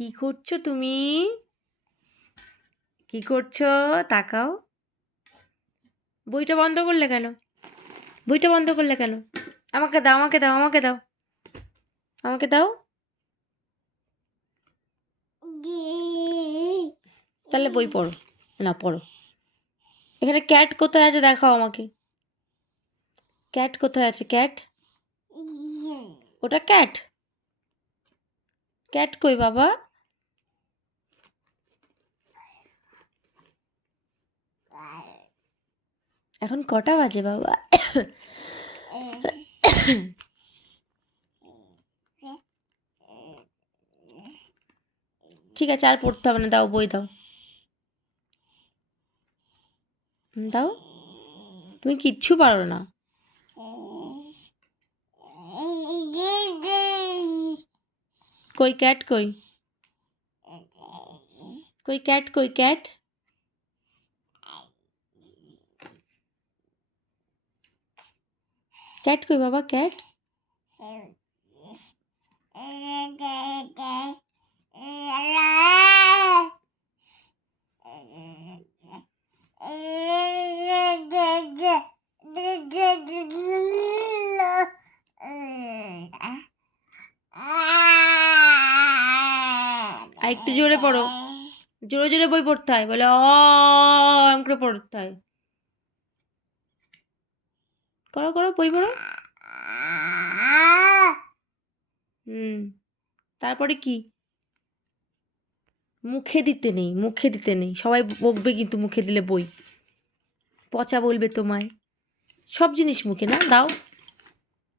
কি করছো তুমি? কি করছো? তাকাও। বইটা বন্ধ করলে কেন? বইটা বন্ধ করলে কেন? আমাকে দাও, আমাকে দাও, আমাকে দাও, আমাকে দাও। তাহলে বই পড়ো। না, পড়ো। এখানে ক্যাট কোথায় আছে দেখাও আমাকে। ক্যাট কোথায় আছে? ক্যাট? ওটা ক্যাট? ক্যাট কই বাবা? এখন কটা বাজে বাবা? ঠিক আছে, আর পড়তে হবে না, দাও বই দাও। দাও। তুমি কিচ্ছু পারো না। কই ক্যাট কই? কই ক্যাট কই? ক্যাট? ক্যাট কই বাবা? ক্যাট? আর একটু জোরে পড়ো। জোরে জোরে বই পড়তে হয়, বলে এরম করে পড়তে হয়। করো করো, বই পড়ো। তারপরে কি? মুখে দিতে নেই, মুখে দিতে নেই। সবাই বকবে কিন্তু মুখে দিলে বই। পচা বলবে তোমায়। সব জিনিস মুখে না, দাও।